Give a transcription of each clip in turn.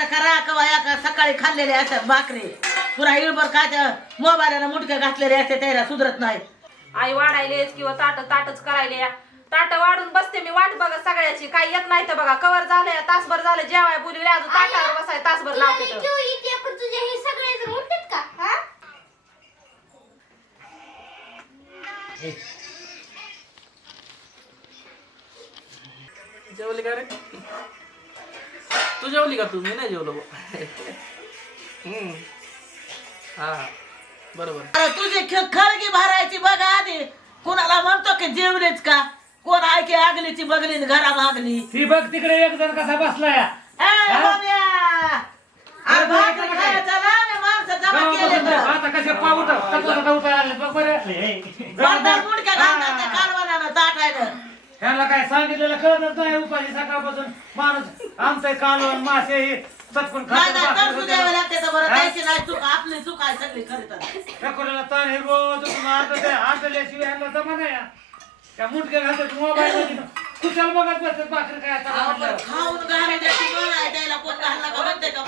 ताट करा कवा का सकाळी खाल्लेले असतात भाकरी? पुरा इळभर काय त्या मोबाईलला मुटक्या घातलेले असते त्याला सुधरत नाही. आई वाढायलेच किंवा ताट ताटच करायले. ताट वाढून बसते मी वाट बघा सगळ्याची. काही येत नाही तर बघा कवर झालंय तासभर झालं जेवाय बोलले अजून ताटावर बसाय तासभर लावते हे हा? जेवली का रे? तू जेवली का तू? मी नाही जेवलो. हम्म. हा बरोबर. अरे तुझी ख- खळगी भरायची बघा आधी. कुणाला म्हणतो की जेवलीच का? कोण आहे की आगलीची बगली न घरा मागली? ती बघ तिकडे एक जण कसा बसलाय. ए, मम्या! अरे भाकरी खायला चला ना, माणसं जमा केले तर. आता कसे पाऊट कसा उठायला लागले बघ बरं भरदार मुंडक्या घालतात त्या कारवानानं, ताटायनं. ह्याला काय सांगितलेलं कळतच नाही उपाशी सकाळपासून माणूस आमचं कालवण मासे हे चटकून नाही, नाही, खात तरसू द्यावे लागते तर बरं, त्याची नाही चूक, आपली चूक आहे सगळी खरी तर. फेकोऱ्याला ताण हे रोज उठून आटले आटल्याशिवाय ह्याला जमा नाही हा. त्या मुटक्या घालतात मोबाईल मध्ये कुशाल बघत बसतात भाकरी काय आता अहो, पण म्हणल्यावर. खाऊन आहे, कोण घालला का म्हणते का?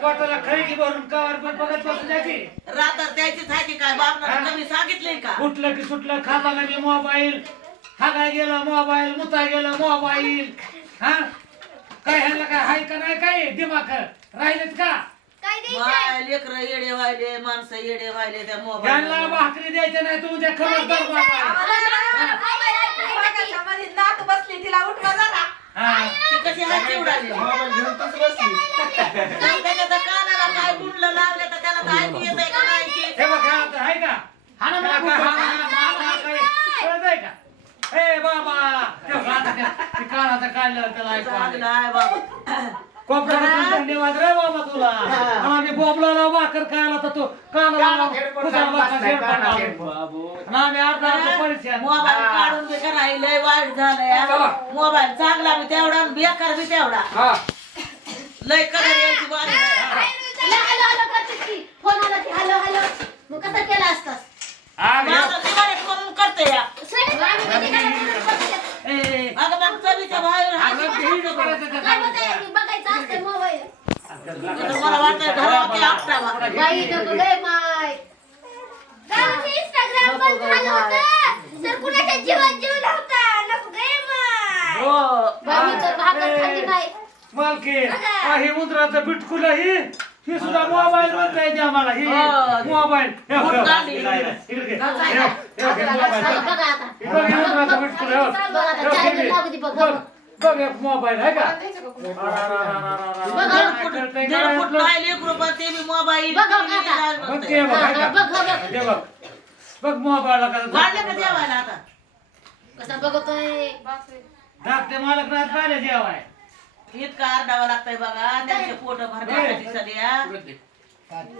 पोटाला खळगी भरून कवर पण बघत बसून द्यायची रात्र द्यायचीच आहे की काय बापनं कमी सांगितलंय का उठलं की सुटलं खाताना मी मोबाईल हागाय गेला मोबाईल मुता गेला मोबाईल? हा? काय ह्याला काय हाय का नाही काय? दिमाग राहिलेत का? काय लेकरं येडे व्हायले माणसं येडे व्हायले त्या मोबाईल भाकरी द्यायच्या नाही तू उद्या खबरदार बाबा. आम्हाला नात बसली तिला उठवा जरा. हा. ती कशी हात चिवडाली? मोबाईल घेऊन तसं बसली. तर त्याच्या तर कानाला काय गुंडलं लावले तर त्याला तर ऐकू येतंय का नाही? की? हे बघ हा आता आहे का? त्याला मागून काय बघ. हा- हा- हा- हा काय कळतंय का ए बाबा ते बघ आता त्या- ते कानाचं काढलं त्याला ऐकू आलं. चांगलं आहे बाबा. कोपऱ्याला धन्यवाद रे बाबा तुला. आम्ही बोबला भाकर खायला तर तू कानाला कुशाल भाकर शेरपाट लावून. बाबू. आणि आम्ही अर्धा अर्धा परिचय मोबाईल काढून बी करा हे लय वाईट झालंय मोबाईल चांगला बी तेवढा आणि बेकार बी तेवढा. हा. लय कलर यायची बारी नाही. हॅलो हॅलो करतेस की. फोन आला की हॅलो हॅलो. मग कसं केलं असतास? आम्ही माझं म्हणून करते या. अगं मग चवीच्या बाहेर मला की आपटावा होतं. हो. मालकी हा, हे उंदराचं बिटकुल ही ही सुद्धा मोबाईल वर आम्हाला ही हो. मोबाईल हे बघ. हे हे हे हे हे हे हे हे एक मोबाईल आहे का बघा. मोबाईल हा, कसा बघतोय धाकटे मालक नाही पाहिले जेवाय इतका आरडावा लागतंय बघा त्यांचे पोट भरण्यासाठी सध्या नाही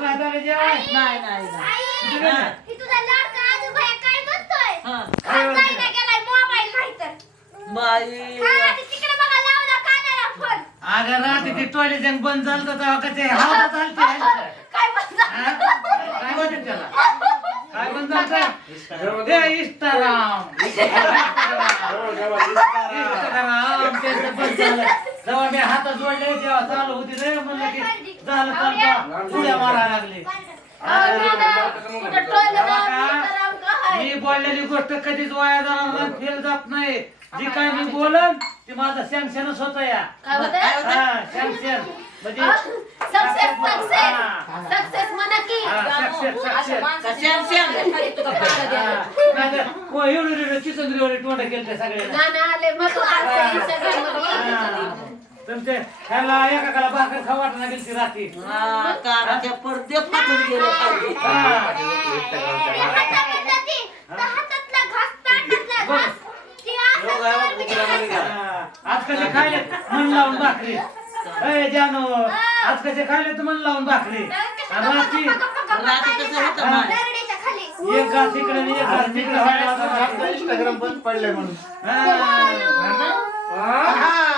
पाहिले जेवाय नाही नाही नाही. आई तुझा लाडका आजोबा आहे, काय म्हणतोय. खात नाही ना गेलाय मोबाईल नाही तर. बाई. ते तिकडे बघा लावला कानाला फोन. अगं रात्री ते टॉयलेट जंग बंद झालं तर तेव्हा का ते हवा चालते काय म्हणता हा? काय म्हणतात त्याला? काय म्हणतात ते इस्टाग्राम इंस्टाग्राम त्याचं बंद झालं. जेव्हा मी हात जोडले तेव्हा चालू होती रे म्हणलं की झालं चालतं मारायला लागले? मी बोललेली गोष्ट कधीच वाया जाणार नाही फेल जात नाही. जी काय मी बोलन ते माझं सँक्शनच होत या. सँक्शन म्हणजे सक्सेस एवढं चिचंद्रीवर तोंड केलं ते सगळ्यांना गाणं आले महत्वाचं इंस्टाग्राममध्ये तुमचे ह्याला एकाला भाकर खाऊ वाटणार गेली ती रात्री. हा, कानाच्या पडदे फाटून गेले पाहिजे. हा. आज कसे खायले मन लावून भाकरी. अय जानू आज कसे खायले तर मन लावून भाकरी. आणि रात्री रात्री कसं होतं माय? दरडीच्या खाली. एक घास इकडे आणि एक घास तिकडे. व्हायला लागला. इंस्टाग्राम बंद पडलंय म्हणून. हा.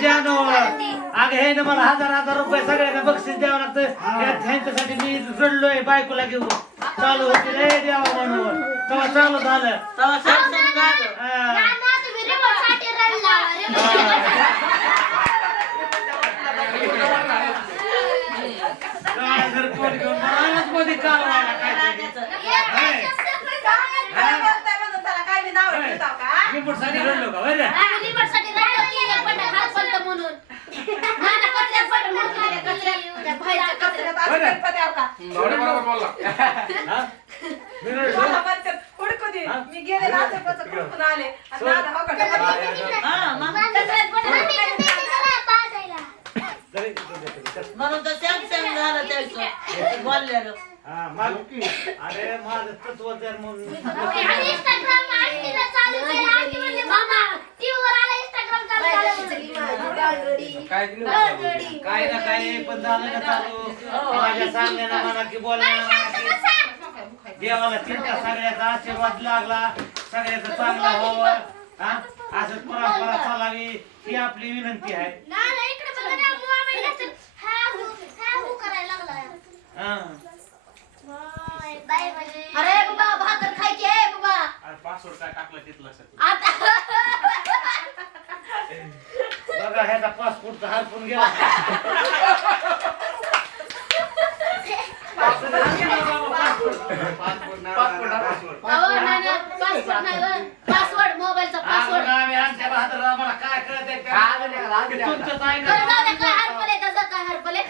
जानू. अगं हे ना मला हजार हजार रुपये सगळ्यांना बक्षीस द्यावं लागतं. या- ह्यांच्यासाठी मी रडलोय बायकोला घेऊन. चालू होती रे देवा म्हणून. तेव्हा चालू झालं. तेव्हा. हा. जर कोण घेऊन मलाच मध्ये काल व्हायला काय तरी. काय बोलताय म्हणून त्याला काय बी नाव का? साठी रडलो का? बरं ಹುಡುಕುದಿ ಮಿಗ್ಗೆಲೆ ನಾಲ್ಕು ಪತ್ತ तर सॅम सॅम झालं त्याचं अरे माझं तत्व जर म्हणून काय काय ना काय पण झालं ना चालू? हो. माझ्या सांगण्याला म्हणा की बोलण्याला म्हणा की देवाला तिरका सगळ्याचा आशीर्वाद लागला. सगळ्याचा चांगला व्हावा. हा? असंच परंपरा चालावी ही आपली विनंती आहे. अरे बाबा भाकर खायची आहे बाबा. पासवर्ड काय टाकला तिथला आता बघा ह्याचा पासपोर्टचा हार पण गेला. पासवर्ड नाही पासवर्ड मोबाईलचा पासवर्ड बरं जाऊ दे, काय हरपले त्याचा काय हरपले?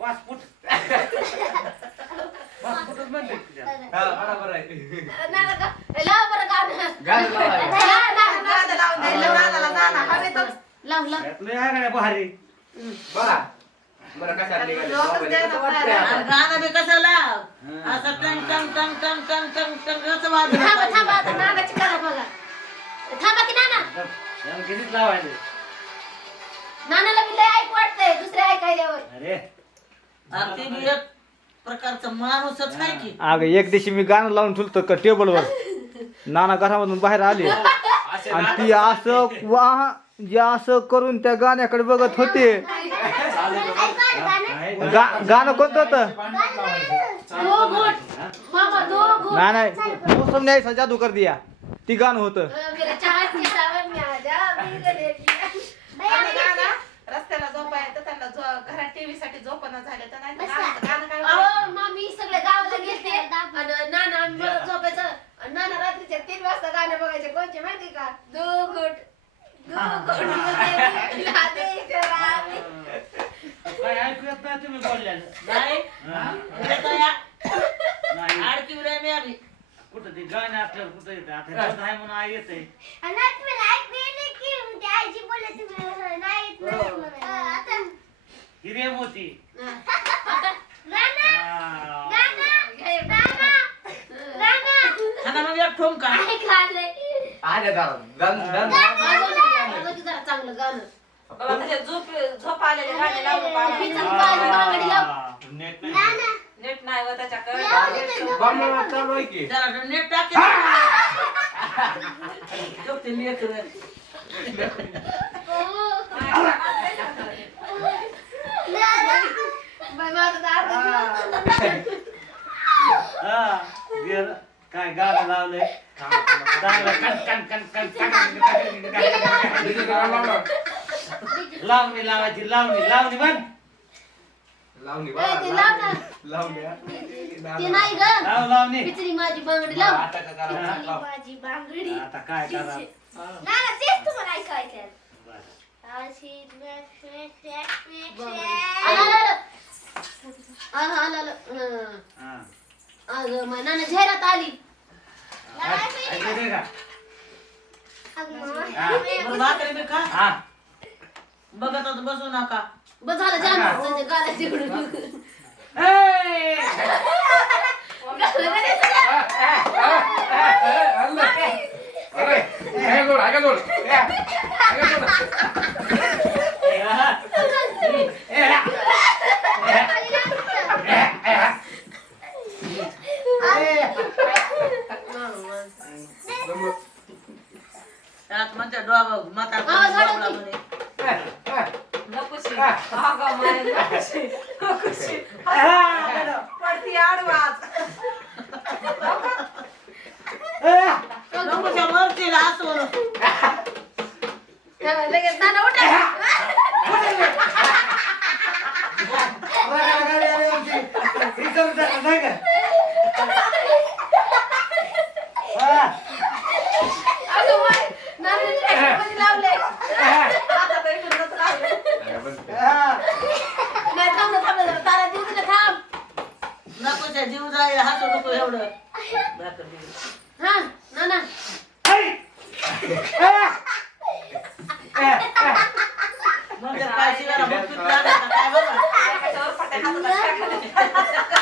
पासपोर्ट म्हणते बरोबर आहे. नाना का? लाव बरं गाणं. गाणं लाव. लाव, लाव. यातलं आहे का नाही भारी बघा. बरं कशाला निघाले? लोकच मोबाईल द्यायला कसं वाटतंय तयार आता? आणि गाणं बी कसं लाव? असं टंग टंग टंग टंग टंग टंग टंग असं वाजलं थांबा पाहिजे. थांबा आता नानाची करा बघा. थांबा की नाना. याला कितीच लावायचं. नानाला मी लय ऐक वाटतंय दुसरे ऐकायल्यावर. अरे. अरे ते बी एक प्रकारचं माणूसच आहे की. अगं एक दिवशी मी गाणं लावून ठेवलं का टेबलवर? नाना घरामधून बाहेर आले. आणि ती असं वाह जे असं करून त्या गाण्याकडे बघत होते. गा- गाणं कोणतं होतं? दो घोट मामा दो घोट नाही नाही. मोसम न्यायचा जादू कर दिया. ती गाणं होतं. रस्त्याला झोपा येतं त्यांना झो- घरात टीव्ही साठी झोपणं झालं तर नाही तर नानाचं गाणं काय होतं? अहो मामी सगळे गावाला गेलते. आणि नाना आम्ही झोपायचं. आणि नाना रात्रीच्या तीन वाजता गाणे बघायचे. कोणचे माहिती का? काय ऐकत तुम्ही बोलल्यानं. नाही. आडकी उड्या मी कुठं ते गाणं असल्यावर कुठं येतं? आता जात आहे म्हणून आई येते. ही. रेम होती. मग ठोम का? अरे गाव गाणं बाबा तसे झोप झोप आलेले गाणे बाबा. हा. नेट नाही. नीट नाही व त्याच्याकडे. बंद चालू आहे की? त्याला नेट टाकेल. तो ते लेकरं. हा. गेलं. काय गाणं लावलंय? लावणी लावायची लावणी लावणी बन लावणी ए, ते लाव ना. लावणी हा. ते नाही ग. लाव लावणी. पिचरी माझी बांगडी लाव. आता का करा? पिचरी लाव. माझी बांगडी. आता काय करा? नाना तेच तुम्हाला ऐकायचं आलं आलं आलं. हं. हा. अगं मग नाना जाहिरात आली. हा होत बसू नका बस झालं जाणार गाला तिकडून नको मरतील असं लगेच दादा उठा. 你才是猪呢